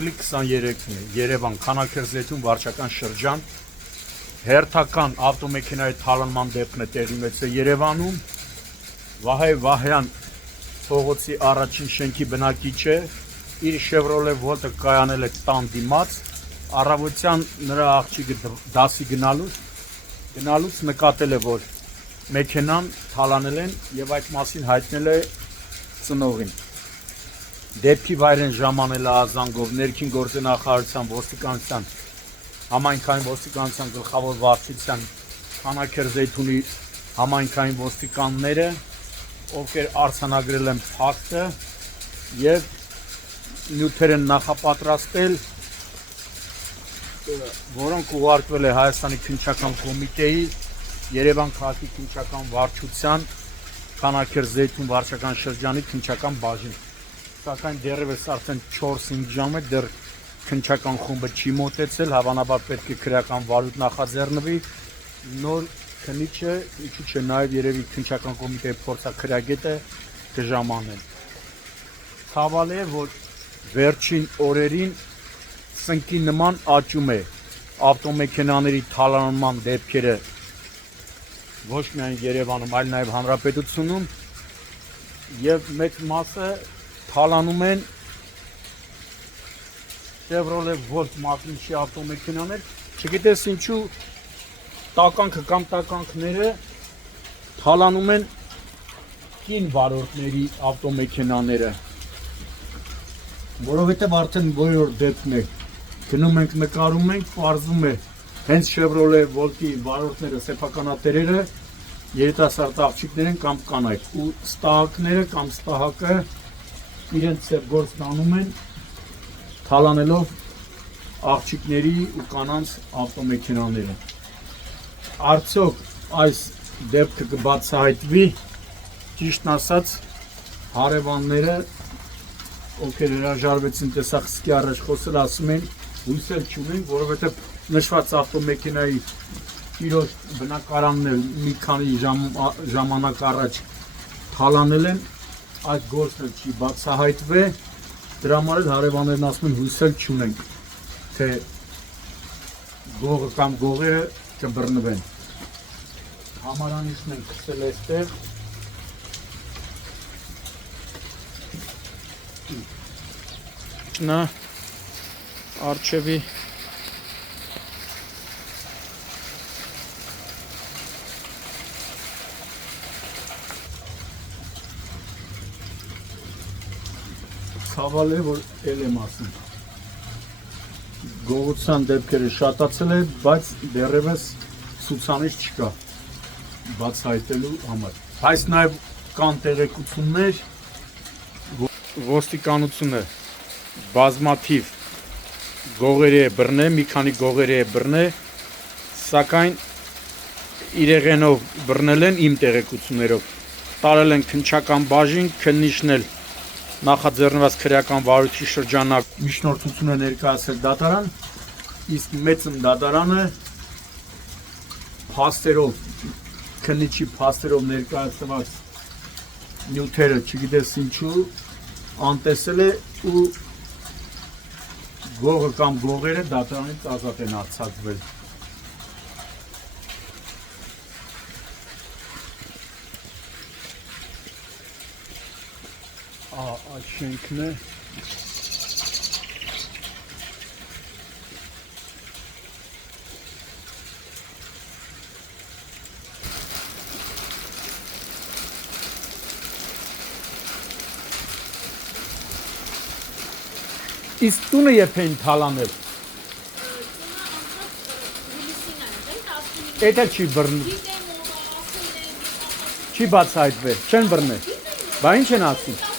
ապրիլի 23-ն է, Երևան, Քանաքերձեթուն վարչական շրջան, հերթական ավտոմեքենայի թալանման դեպքն է տեղի ունեցել Երևանում, Վահե Վահյան փողոցի առաջին շենքի բնակիչը իր Chevrolet Volt-ը կայանել է տան դիմաց, առավոտյան նրա աղջիկը դասի գնալուց նկատել է, որ մեքենան թալանել են եւ այդ մասին հայտնել է ծնողին։ Դեպքի վայրեն ժամանել է ազանգով ներքին գործնախարարության ոստիկանության համայնքային ոստիկանության գլխավոր վարչության Քանաքերձեթունի համայնքային ոստիկանները, ովքեր արձանագրել են ֆակտը եւ նյութեր են նախապատրաստել, որոնք ուղարկվել է Հայաստանի քննչական կոմիտեի, Երևան քաղաքի քննչական վարչության, Քանաքերձեթուն վարչական շրջանի քննչական բաժին։ Սակայն դեռևս արդեն 4-5 ժամ է, դեռ քննչական խումբը չի մոտեցել, հավանաբար պետք է քրեական վարույթ նախաձեռնվի, նոր քննիչը, ինչու՞ չէ, նաև երևի քննչական կոմիտեի փորձաքրեագետը կժամանեն։ Ցավալի է, որ վերջին օրերին սնկի նման աճում է ավտոմեքենաների թալանման դեպքերը ոչ միայն Երևանում, այլ նաև Հանրապետությունում, եւ մեծ մասը թալանում են Chevrolet Volt մակինչի ավտոմեքենաներ, չգիտես ինչու տականքը կամ տականքները թալանում են կին վարորդների ավտոմեքենաները, որովհետև արդեն բոլոր դեպքն է գնում ենք նկարում ենք, պարզվում է հենց Chevrolet Volt-ի վարորդները, սեփականատերերը երիտասարդ աղջիկներ են կամ կանայք, ու ստահակները կամ ստահակը իրենց գործն անում են թալանելով աղջիկների ու կանանց ավտոմեքենաները։ Արդյոք այս դեպքը կբացահայտվի, ճիշտն ասած, հարևանները, ովքեր հրաժարվեցին տեսախցիկի առաջ խոսել, ասում են հույս էլ չունեն, որովհետև նշված ավտոմեքենայի իրոք բնակարանն էլ մի քանի ժամանակ առաջ թալանել են, այդ գործն էլ չի բացահայտվի, դրա համար էլ հարևաններն ասում են հույս էլ չունենք, թե գողը կամ գողերը կբռնվեն։ Համարանիշն են գցել այստեղ։ Նա արջևի ցավալի է, որ էլ եմ ասում, գողության դեպքերը շատացել է, բայց դեռևս ցուցանիշ չկա բացահայտելու համար։ Բայց նաև կան տեղեկություններ, ոստիկանությունը բազմաթիվ գողերի է բռնել, մի քանի գողերի է բռնել, սակայն իրեղենով բռնել են իմ տեղեկություններով, տարել են քննչական բաժին, քննիչն էլ նախաձեռնված քրեական վարույթի շրջանակ միջնորդություն է ներկայացել դատարան, իսկ մեծն դատարանը փաստերով, քննիչի փաստերով ներկայացված նյութերը, չգիտես ինչու, անտեսել է ու գողը կամ գողերը դատարանից ազատ են արձակվել։ Այդ շենքն է, իսկ տունը երբ են թալանել, էդ չի բռնել, չի բացահայտվել, չեն բռնել, բա ինչ են ասում։